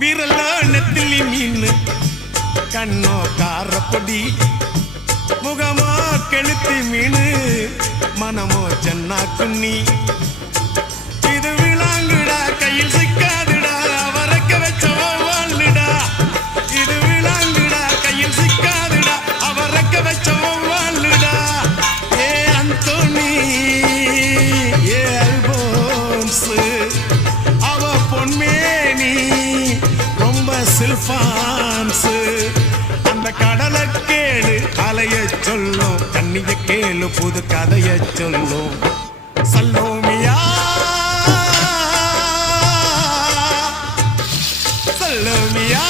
விரலோ நெத்திலி மீன் கண்ணோ காரப்பொடி முகமோ கெளுத்தி மீன் மனமோ சென்னா குன்னி இது விளாங்குடா கையில் சிக்காதுடா அவரக்க வச்ச வாழ்டா இது விளாங்குடா கையில் சிக்காதுடா அவரக்க வச்ச வாழ்டா ஏ அந்தோனி ஏ அல்போன்ஸ் அவ பொன்மேனி ரொம்ப சில்பான்ஸ் அந்த கடலை கேளு அலைய சொல்லும் கண்ணிய கேளு புது கதைய சொல்லும் சல்லோமியா சல்லோமியா